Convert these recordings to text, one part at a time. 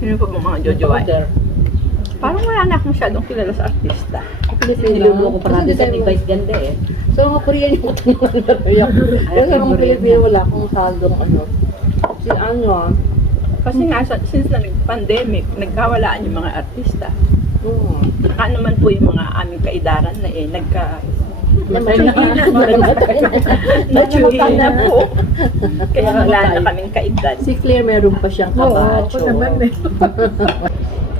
Sino pa mga jojowain? Parang wala na akong masyadong kilala sa artista. Niluluto ko parang sa device ganda eh. So, mga Korean yung tanong na mga Pilipino wala akong saldong ano. Si ano, Kasi nga, since na nag-pandemic, nagkawalaan yung mga artista. Saka naman po yung mga aming kaidaran na Natsuhin na po. Kaya wala na kaming kaedad. Si Claire meron pa siyang kabacho. Oo, ako naman eh.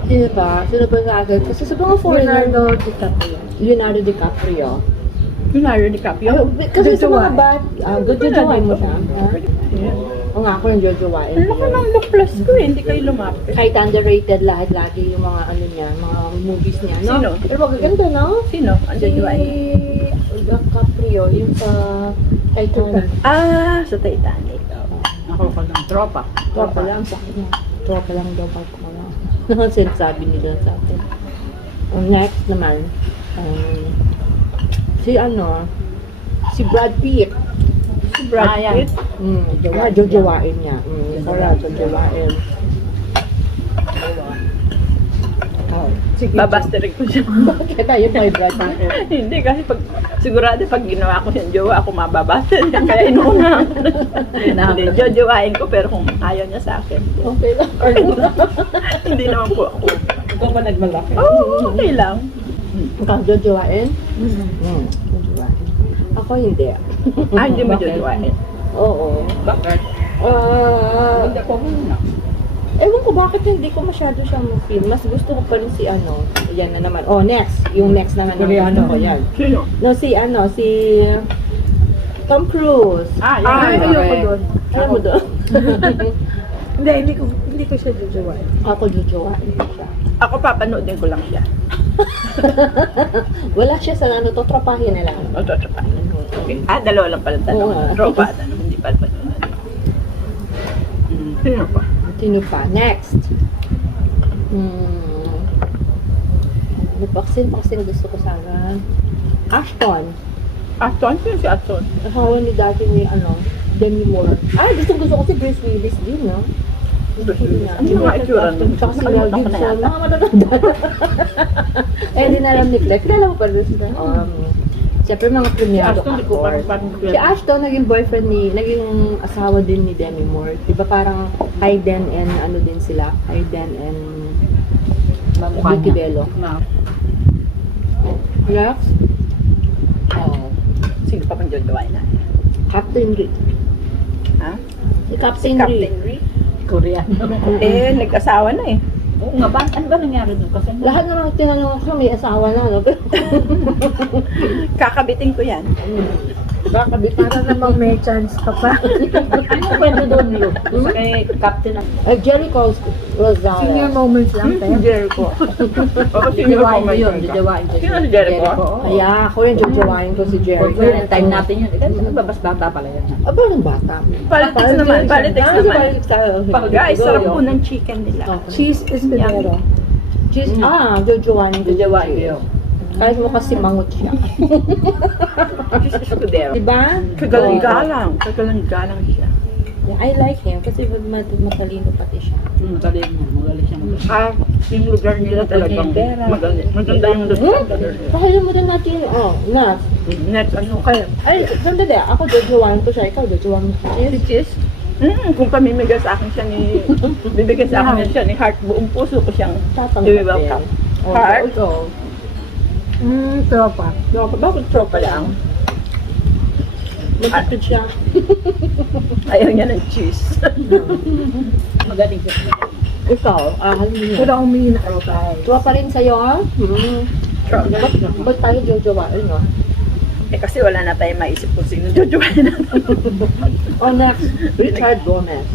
Sino ba? Sino ba sa akin? Kasi sa mga foreigner, Leonardo DiCaprio. Leonardo DiCaprio. Leonardo DiCaprio? Kasi sa mga Jojowain. bat, good jojowain mo siya. O nga, ako yung jojowain. Ang laki ng look plus ko eh, hindi kayo lumapit. Kahit underrated lahat lagi yung mga ano niya, mga movies niya, no? Sino? Pero magaganda, no? Sino? Ang jojowain? DiCaprio, yung sa Titanic. Sa Titanic. Ako ko ng tropa. Tropa lang sa akin. Tropa lang daw pa ko lang. Sinasabi nila sa atin. Next naman, si Brad Pitt. Si Brad Pitt. Jojowain niya. Wala, jojowain. Sige. Babasterin ko siya. Kaya tayo pa yung Brad Pitt. Hindi kasi sigurado pag ginawa ko siyang jowa, ako mababaster niya. Kaya inuna. Hindi, jojowain ko pero kung ayaw niya sa akin. Okay lang. Hindi naman po ako. Ikaw ba nagmalaki? Oo, okay lang. Ikaw jojowain? Jojowain. Ako hindi. Hindi mo jojowain. Oo. Bakit? Hindi ko muna. Ewan ko bakit hindi ko masyado siyang feel. Mas gusto ko pa rin si yan na naman. Next. Yung next naman. Koreano ko yan. Sino? No, si Tom Cruise. Yan. Ayoko doon. Alam mo doon? Hindi ko siya jojowain. Ako jojowain ko siya. Ako papanoodin ko lang siya. Wala siya sa tropahin na lang. O, tropa. Okay. Dalawa lang pala tanong. Oo. Tropa, hindi pala panood. Sino pa? Sino pa? Next. Vaccine gusto ko sana. Ashton. Aston? Sino si Aston? Asawa ni dati ni Demi Moore. Gusto ko si Bruce Willis din, no? Ano mga itsura nun? Tsaka si Mel Nakalimutan ko na Gibson. yata. Mga matatanda. Di na alam ni Claire. Kilala mo pa rin siya. Siyempre mga premier Aston, di ko actor. parang Si Ashton, naging naging asawa din ni Demi Moore. Diba parang Hayden and din sila? Hayden and Vicky Bello. Relax. Sino pa pang jojowain na? Captain Rick. Ha? Si Si Captain Captain Rick. Rick? Koreano. Nag-asawa na eh. Oo nga ba? Ano ba nangyari doon? Kasi Lahat naman tinanong ko, may asawa na, no? Kakabitin ko yan. Para namang may chance ka pa. ano kwento doon yun? Sa kay Captain Jericho Rosales. Senior moments lang tayo. Jericho. Oo, sino Jojowain pa ko yun. man Jojowain ko Sino si Jericho? Kaya ako yung jojowain ko si Jericho. Yung time natin yun. Babas bata pala yun. Aba, ng bata. Politics naman. Politics naman. Politics Guys, sarap po ng chicken nila. Cheese Escudero. Cheese, jojowain ko. Jojowain ko yun. Kahit mo kasi mangot siya. Cheese escudero. Diba? Kagalang-galang. Kagalang-galang siya. I like him kasi matalino pati siya. Magaling siya. Yung lugar nila talagang magaling. Maganda yung lugar nila. Pakailan mo din natin, Nas. Next, ano kayo? Ay, sandali, ako jojowain ko siya. Ikaw, jojowain ko siya. Si Cheese? Kung pamimigay sa akin siya bibigyan sa akin siya ni Heart, buong puso ko siyang i-welcome. Heart? Ikaw. Tropa. Bakit tropa lang? Matipid siya. Ayaw niya ng cheese. Magaling siya. Ikaw, halin niya. Pero umihin na tropa. Tuwa pa rin sa'yo, ha? Ba't tayo jojowain, no? Kasi wala na tayong maisip kung sino jojowain natin. Next, Richard Gomez.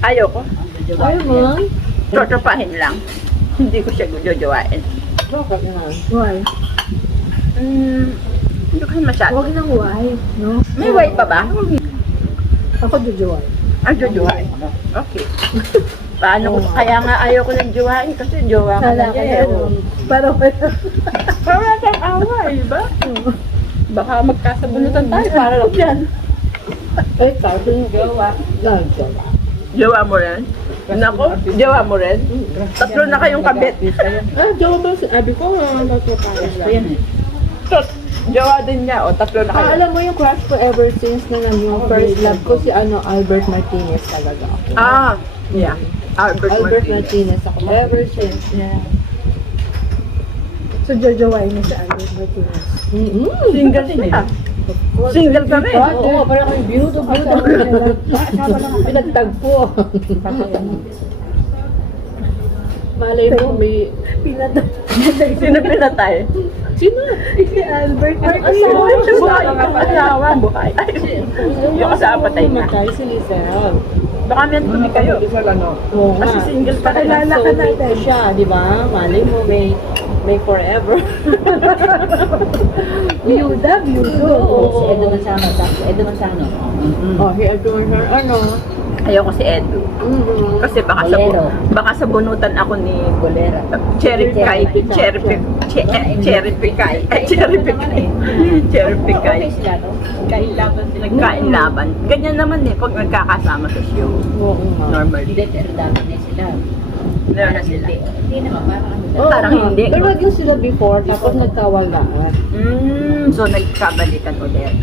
Ayoko. Ayaw mo? Trotropahin lang. Hindi ko siya jojowain. Bakit naman? Why? Hindi ko masyado. Huwag nang why, no? May white pa ba? Ako jojowain. Jojowain. Okay. Paano ko? Kaya nga ayaw ko ng jowain kasi jowa ko na niya. Pero Wala tayong away, ba? Baka magkasabunutan tayo para lang yan. Ikaw, sino jowa? Jowa. Jowa mo yan? Nako, jowa mo rin? Tatlo na kayong kabit. Ah, jowa ba? Sabi ko, tatlo tayo. Ayan eh. Jowa din niya, o tatlo na kayo. Alam mo yung crush ko ever since na yung first love ko si Albert Martinez talaga ako. Yeah. Albert Albert Martinez. Martinez ako. Ever since. Yeah. So, jojowain mo si Albert Martinez. Single siya. Single ka rin. Oo, parang ako yung beauty. Pinagtagpo. Malay mo, may... Sino pinatay? Sino? Si Albert Buhay, Martinez. buhay. Asawa, buhay. Ay, yung asawa patay na. Matay si Lizelle. Baka meant to be kayo. Oo nga. Kasi single pa rin. Kilala ka Soulmate natin. ko siya, di ba? Malay mo, may forever. Biyuda, biyudo. Si Edo Manzano. Tapos Edo Manzano. Oh, he adore her. Ano? Ayoko si Edu. Kasi Bolero. baka sabunutan ako ni Bolera. Cherry Pie. Cherry Pie. Cherry Pie. Cherry Pie. Cherry Pie. sila, no? Kailaban sila. Nagkain-laban. Ganyan naman eh, pag nagkakasama sa show. Oo nga. Normally. Hindi, pero dami na sila. Meron na sila. Hindi naman, parang ano Oo Parang nga. hindi. Pero naging sila before, tapos nagkawalaan. So nagkabalikan ulit.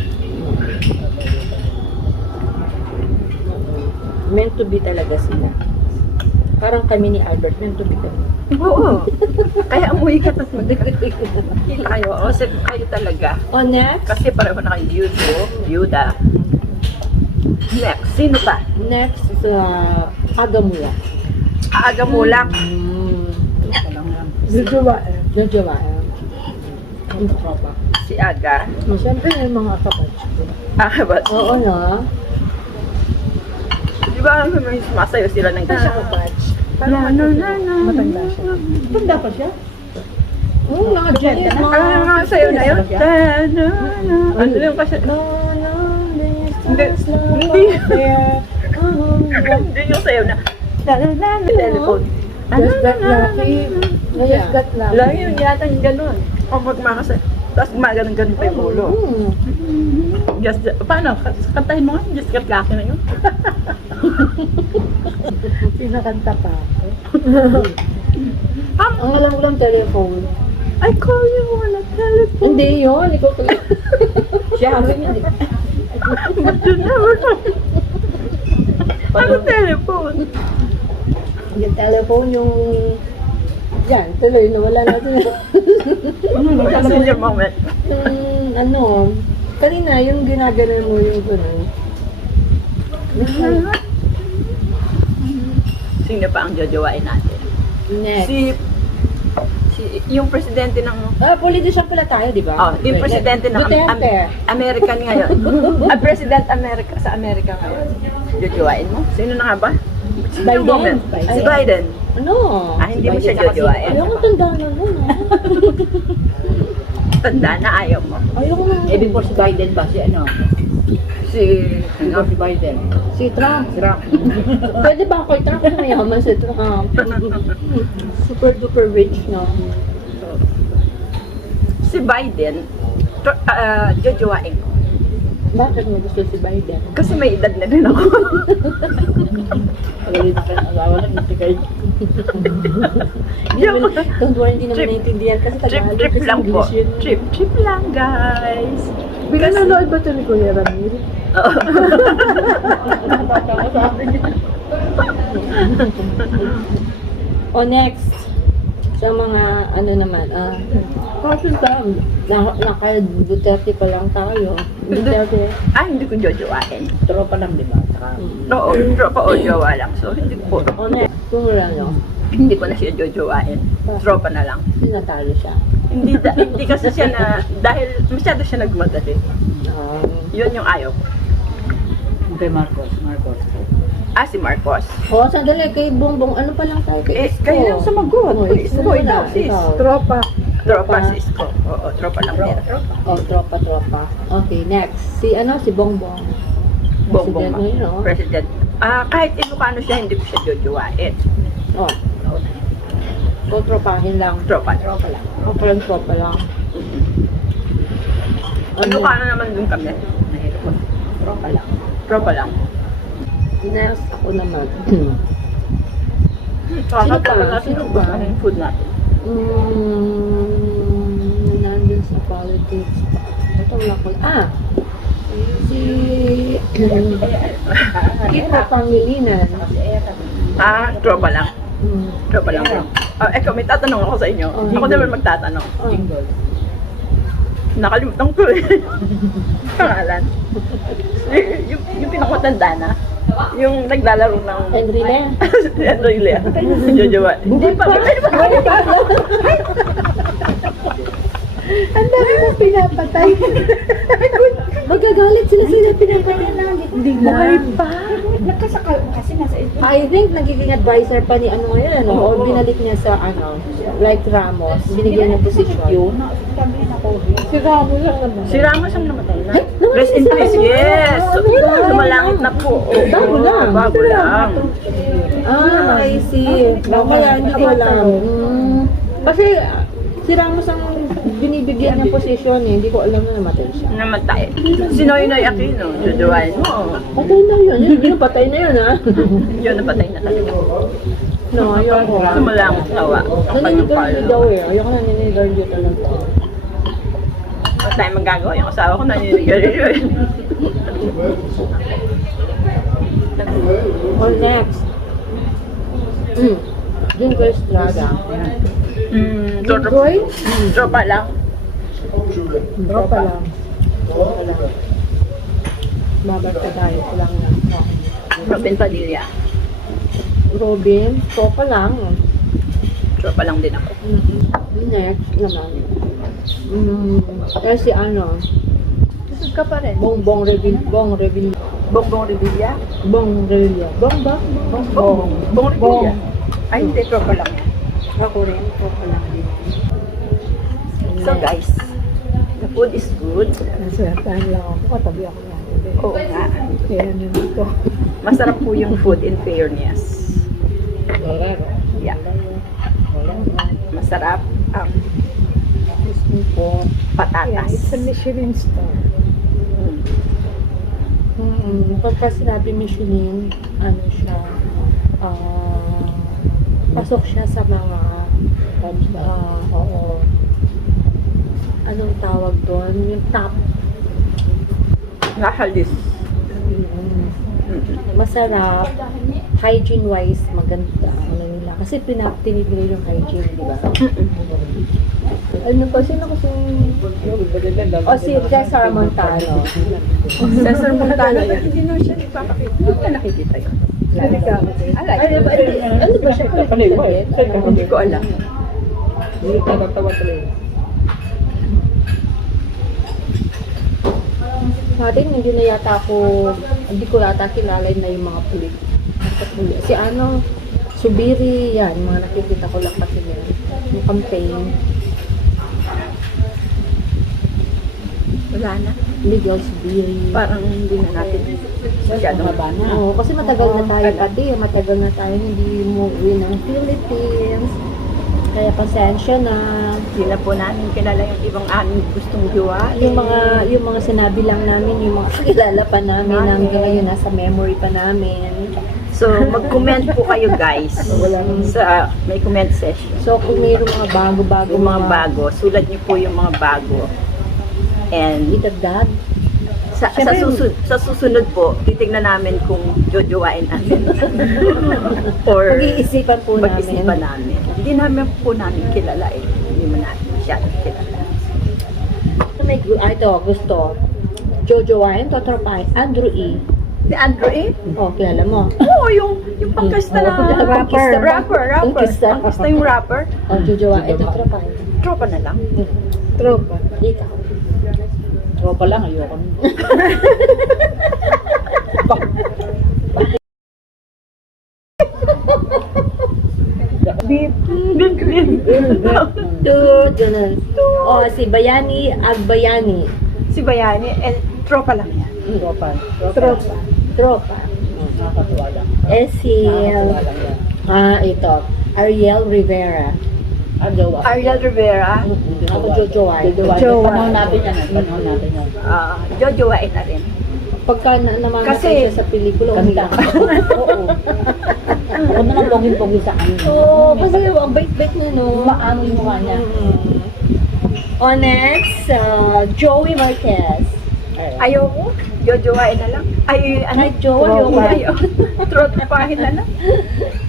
Meant to be talaga sila. Parang kami ni Albert, meant to be kami. Oo. Kaya umuwi ka tapos magkakita kayo. O, kayo talaga. O next? Kasi pareho na kayo Yuda. Next, sino pa? Next is Agamula. Aaga mo lang. Jojowain. Jojowa. Ang tropa. Si Aga. Siyempre, yung mga kabatch ko. But, Oo na. di ba may sumasayo sila ng Siya kabatch. Parang matanda siya. Tanda pa siya? Oo, mga James. Ano nga sayo na yun? Ano yung kasi? Hindi. Hindi yung sayo na. Telephone. Just got lucky. Just got lucky. Lang yun yata yung ganun. O magmakasay. Tapos gumaganon-ganon pa yung ulo. Just, paano? Kantahin mo nga, just got lucky na yun. Pinakanta pa ako. Ang alam ko lang telephone. I call you on a telephone. Hindi yun, ikaw talaga. Siya, hanggang yun. But you never know. Ano telephone? Yung telephone, yung... Yan, tuloy, nawala natin. Senior moment. Ano, kanina, yung ginagano mo yung gano'n. Sino pa ang jojowain natin? Next. Yung presidente ng Politician pala tayo, di ba? yung presidente ng Duterte. American ngayon. President America sa Amerika ngayon. Jojowain mo? Sino na nga ba? Sino yung Biden. moment? Si Biden. Ano? Hindi mo siya jojowain. Ayaw ko tanda na nun. Tanda na ayaw mo. Ayaw ko na. Eh, before si Biden ba? Si ano? Ano? Si Biden. Si Trump. Si Trump. Pwede ba kay Trump? Kasi mayaman si Trump. Super duper rich, no? Si Biden, jojowain ko. Bakit mo gusto si Biden? Kasi may edad na rin ako. Pagalit na kayo. Asawa lang. Hindi kayo. Don't worry, hindi naman Trip. naintindihan kasi Tagalog. Trip kasi lang po. English yun. Trip lang, guys. Pinanonood ba ito ni Kuya Ramil? O next, sa mga ano naman, kasi naka-Duterte pa lang tayo. Duterte. Hindi ko jojowain. Tropa lang, di ba? Saka, Oo, tropa o jowa lang. So, hindi ko O next, tumula no? hindi ko na siya jojowain. Tropa na lang. Sinatalo siya. Hindi kasi siya na, dahil masyado siya nagmadali. Yun yung ayaw ko. kay Marcos. Si Marcos. Sandali, kay Bongbong, ano pa lang tayo? Kay Isko. Kayo yung sumagot. Isko Isko, na, ikaw, sis. ikaw. Tropa. Tropa si Isko. Oo, tropa lang din. Tropa. Okay, next. Si Bongbong. Bongbong. President ngayon, no? President. Kahit Ilocano siya, hindi ko siya jojowain. Kung tropahin lang. Tropa. lang. O parang tropa lang. Ilocano naman dun kami. Tropa lang. Tropa lang. Next, ako naman. Kakatawa Sino ba? yung food natin. Nandun sa politics. Ito wala ko. Si Kita Pangilinan. Tropa lang. Tropa lang. Ikaw, may tatanong ako sa inyo. Ako naman magtatanong. Nakalimutan ko eh. Pangalan. Yung pinakamatanda na. Yung naglalaro ng... Enrile. Enrile. Jojowa. Hindi pa. Ang dami mo pinapatay. Magagalit sila pinapatay na. Hindi Buhay pa. Nakasakal kasi nasa ito. I think nagiging advisor pa ni ano ngayon, o binalik niya sa Right Ramos, binigyan niya posisyon. Yun, sabi na ako. Si Ramo lang naman. Si Ramos ang namatay na. Namatay Rest in si peace. Ramos. Yes. Sumalangit na po. Bago lang. Bago lang. I see. Kaya hindi ko alam. Kasi si Ramos ang binibigyan niya posisyon eh. Hindi ko alam na namatay siya. Namatay. Si Noynoy Aquino. Jojowain mo. Patay na yun. Yung patay na yun ha. Yun, napatay na talaga. No, ayoko. Sumalangit nawa. Ang kanyang Naninigarilyo daw palo. eh. Ayoko na naninigarilyo talaga. Wala tayong magagawa. Yung asawa ko naninigarilyo eh. Or next. Junko Estrada. Tropa. Tropa lang. Tropa lang. Tropa lang. Babarka tayo. Lang lang. Robin Padilla. Robin, tropa lang. Tropa lang din ako. Next naman. Si ano, Susod ka pa rin. Bongbong Revilla. Bongbong Revilla? Bong Revilla. Bong ba? Bong Revilla. Ay, hindi. Tropa lang yan. Ako rin, tropa lang din. So guys, the food is good. Naswertahan lang ako. Katabi ako yan. Oo nga. Kaya nandito. Masarap po yung food in fairness. Yeah. Masarap ang Yeah, patatas. it's a Michelin star. Pagka sinabi Michelin, ano siya, pasok siya sa mga, oo, anong tawag doon? Yung top. Nakalis. Masarap, hygiene-wise, maganda. Ano nila. Kasi tinibigay yung hygiene, di ba? Ano pa? Sino kasi O si Cesar Montano. Cesar Montano yan. Hindi na siya ipapakita. Hindi ka nakikita yun. Alay. Ano ba siya? Hindi ko alam. Natin, hindi ko yata kilala na yung mga pulit. Si ano, Subiri, yan, mga nakikita ko lang kasi nila. Yung campaign, Wala na. Legal Subiri. Parang hindi na natin masyadong haba na. Oo, kasi matagal na tayo pati, matagal na tayo hindi umuwi ng Philippines. Kaya pasensya na. Hindi na po namin kilala yung ibang aming gustong jowa. Yung mga sinabi lang namin, yung mga kilala pa namin, hanggang ngayon nasa memory pa namin. So, mag-comment po kayo guys sa may comment session. So, kung mayroong mga bago-bago, Yung mga bago, sulat niyo po yung mga bago. And itagdag. sa susunod po, titignan namin kung jojowain namin. Or Pag-iisipan po pag-isipan namin. namin. Hindi namin po namin kilala eh. Hindi mo natin masyadong kilala. Ito, gusto. Jojo Wine, Totropain, Andrew E. Si Andrew eh? Oh, kilala mo. Oo, yung pangkasta na Rapper. Rapper. Pangkasta. Pangkasta yung rapper. Oh, Jojo Wine, Totropain. Tropa na lang. tropa? Ikaw. Tropa lang, ayoko. Beep. Beep. Ganun. Oh, si Bayani Agbayani. Si Bayani, tropa lang yan. Tropa. Tropa. Nakakatuwa lang. Si, Nakakatuwa lang yan. ito. Ariel Rivera. Jowa. Ariel Rivera, Ako Jojo Wine. Jowa. Panahon natin yan. Panahon natin yan. jojowain na rin. Pagka namamatay Kasi- siya sa pelikula, Ganda. umiyak. Oo. Ako na lang poging-pogi sa kanya. Oo, kasi ang bait-bait niya, no? Maano yung mukha niya. O next, Joey Marquez. Ayoko. Jojowain na lang. Ay, ano? Kahit jowa, ayoko. Ayoko. Tropahin na lang.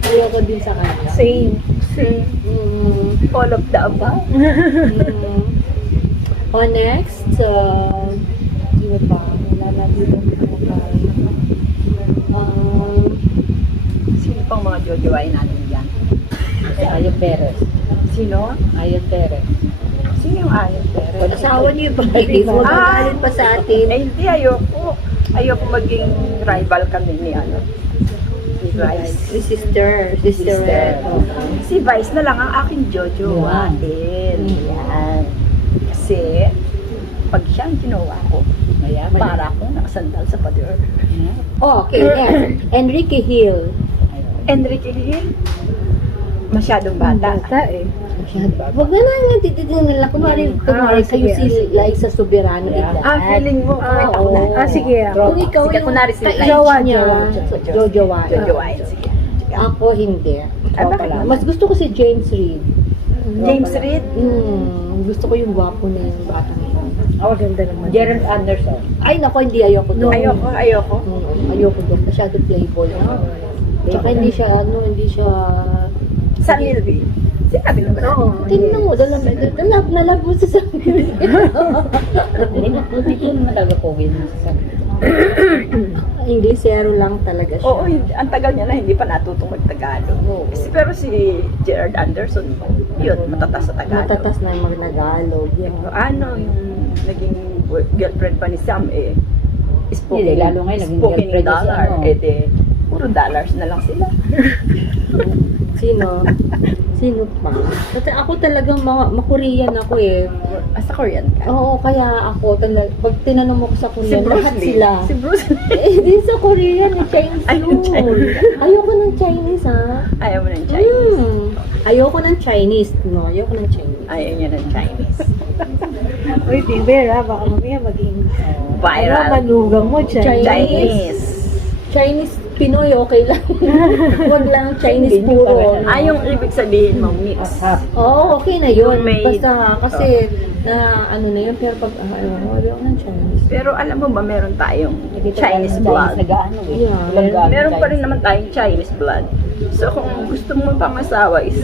Ayoko din sa kanya. Same. All of the above. O next, sino pa? Wala na dito. Sino pang mga jojowain natin dyan? Si Ayon Perez. Sino? Ayon Perez. Sino yung Ayon Perez? Asawa niyo ba? Huwag magalit pa sa atin. Eh, hindi. Ayoko. Ayoko maging rival kami ni ano. Si Vice. Si sister. Sister. Si Vice na lang ang aking jojowain. Yan. Kasi, pag siyang ginawa ko, para akong nakasandal sa pader. Oh, okay, yes. Enrique Hill. Enrique Hill, masyadong bata. eh. Huwag na lang tititingnan nila. Kumari kayo si Liza Soberano. Feeling mo, Oo. Sige. Kung ikaw Sige, yung kunwari si ka-age Jowa, niya, Jojowa. jojowain. Sige. Ako hindi. bakit? Mas gusto ko si James Reid. James Reid, Gusto ko yung gwapo na yung bata na yun. Ako ganda naman. Gerald Anderson. Ay, nako, hindi. Ayoko doon. ayoko. Ayoko doon. Masyado playboy. Tsaka hindi siya, Sa Milby. Sinabi naman. Oo. Tingnan mo, nalab mo sa sabi. Hindi ko naman talaga pogi sa Hindi, zero lang talaga siya. Oo, ang tagal niya na hindi pa natutong mag-Tagalog. Oo. Pero si Gerard Anderson, yun, matatas sa Tagalog. Matatas na yung mag-Nagalog. Ano yung naging girlfriend pa ni Sam Hindi, lalo ngayon naging spoken in girlfriend niya si dollar. ano. Puro dollars na lang sila. Sino? Sino pa? Kasi ako talagang makorean ako eh. Sa Korean ka? Oo, kaya ako talaga, pag tinanong mo ko sa Korean, lahat Lee. sila. Si Bruce Lee. Di sa Korean, yung Chinese Ay, yung yun. Chinese. Ayoko ng Chinese, ha? Ayaw mo ng Chinese. Ayoko ng Chinese, no? Ayoko ng Chinese. Ayaw niya ng Chinese. Uy, Vera, baka mamaya maging Viral. manugang mo, Chinese. Chinese, Pinoy, okay lang. Huwag lang Chinese puro. Yung ibig sabihin mo, mix. Oo, okay na yun. May- Basta kasi, ano na yun, pero pag, ayaw ng Chinese. Pero alam mo ba, meron tayong Nakita Chinese tayo ng blood. Nag-ano eh. Yeah. Walang gamit Meron pa rin Chinese. naman tayong Chinese blood. So kung gusto mo pangasawa is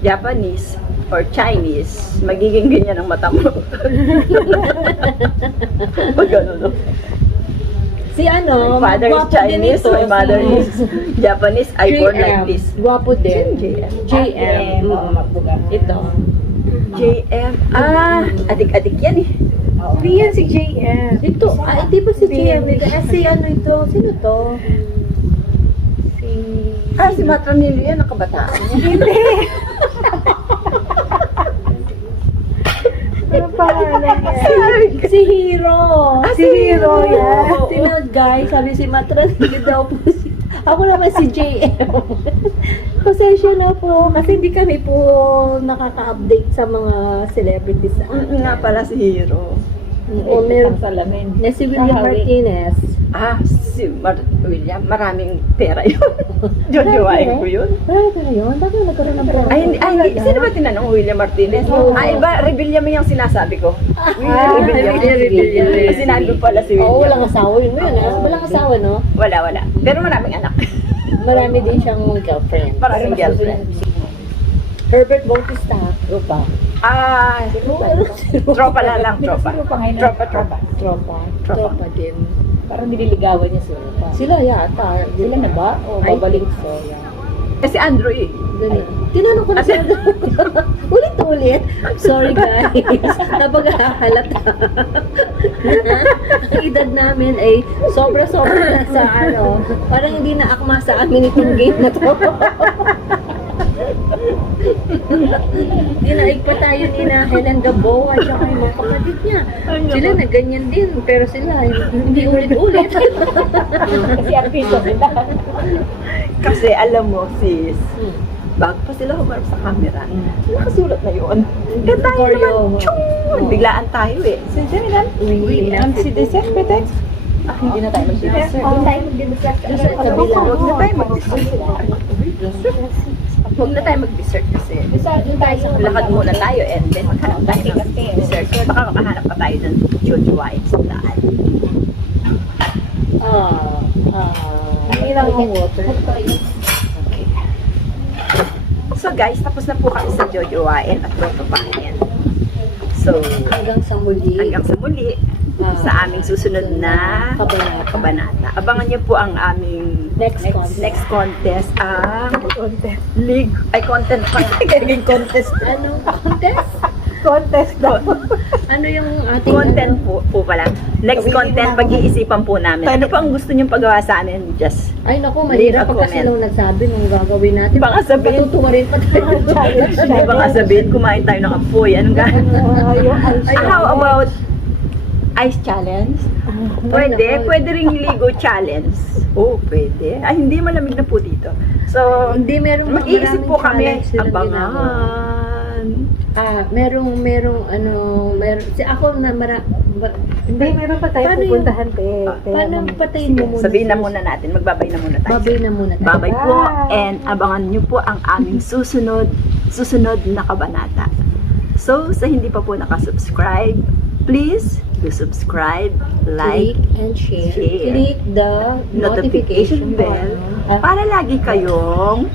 Japanese or Chinese, magiging ganyan ang mata mo. Pag ano, no? Si ano, My father is gwapo din Chinese, ito, my mother si is Japanese, I born like JM. this. Gwapo din. JM. JM. Oo, magbuga. Ito. JM. Adik-adik yan eh. Hindi yan si JM. Ito, hindi ba si JM? Si ano ito? Sino to? Si Matranilo yan, nakabataan. Ano pangalan niya? Si Hero. Si Hero, yan. Tinawag guys, sabi si Matras, hindi daw po si... Ako naman si JM. Pasensya na po, kasi hindi kami po nakaka-update sa mga celebrities. Nga pala si Hero. O meron salamin. na si William Martinez. Si William, maraming pera yun. Jojowain ko yun. Ay, pero yun, bakit nagkaroon ng pera? Hindi. Sino ba tinanong William Martinez? Iba, Rebilla mo yung sinasabi ko. William Rebilla. Sinabi ko pala si Oo, William. walang asawa yun. Walang asawa, no? Wala. Pero maraming anak. Marami din siyang girlfriend. Maraming girlfriend. Herbert Bautista. Tropa. Tropa na lang, tropa. Tropa. Tropa din. Parang nililigawan niya sila. Sila yata. Sila na ba? O I babalik think so? Si Andrew eh. Tinanong ko na siya. Ulit-ulit. Sorry guys. Napaghahalata. Ang edad namin ay sobra-sobra na sa ano. Parang hindi na akma sa amin itong game na to. Dinaig pa tayo ni na Helen Gaboa at saka yung mga kapatid niya. Sila na ganyan din, pero sila hindi ulit-ulit. Kasi artista sila. Kasi alam mo, sis, bago pa sila humarap sa camera, nakasulat na yun. Kaya tayo Choreo. naman, biglaan tayo eh. Si Jeminan? Si Desert Pretext? Hindi na tayo mag-dessert. Hindi tayo mag-discuss. Sa kabila. Huwag na tayo mag-dessert. Huwag na tayo mag-dessert kasi Doon tayo sa lakad muna tayo and then maghanap tayo ng dessert. Baka makahanap pa tayo ng jojowain sa daan. Hindi lang ang water. Okay. So guys, tapos na po kami sa jojowain at totopahin. So, hanggang sa muli. hanggang sa muli, sa aming susunod na kabanata. Abangan niyo po ang aming next contest. Ang content pa. Naging contest. Anong contest? Contest daw. Ano yung ating Content po pala. Next content, pag-iisipan po namin. Ano pa ang gusto niyong pagawa sa amin? Just Ay naku, Leave mahirap a pag kasi comment. nung nagsabi nung gagawin natin. Baka sabihin, Matutuwa rin pa tayo. hindi ba sabihin, kumain tayo ng apoy. Anong Yung ice. How about ice challenge? Pwede ring Ligo challenge. Oh, pwede. Ay, hindi malamig na po dito. So, Hindi, merong mag-iisip po kami. challenge silang ginagawa. Abangan. Meron, si ako na Hindi, meron pa tayo Paano pupuntahan, te. paano patayin mo muna? Sabihin na muna natin. Magbabay na muna tayo. Babay na muna tayo. Babay po and abangan niyo po ang aming susunod na kabanata. So, sa hindi pa po nakasubscribe, please do subscribe, like, Click and share. share. Click the notification bell para lagi kayong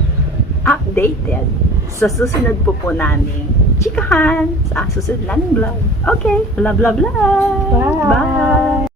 updated sa susunod po namin chikahan sa susunod namin vlog. Okay, blah blah blah. Bye. Bye.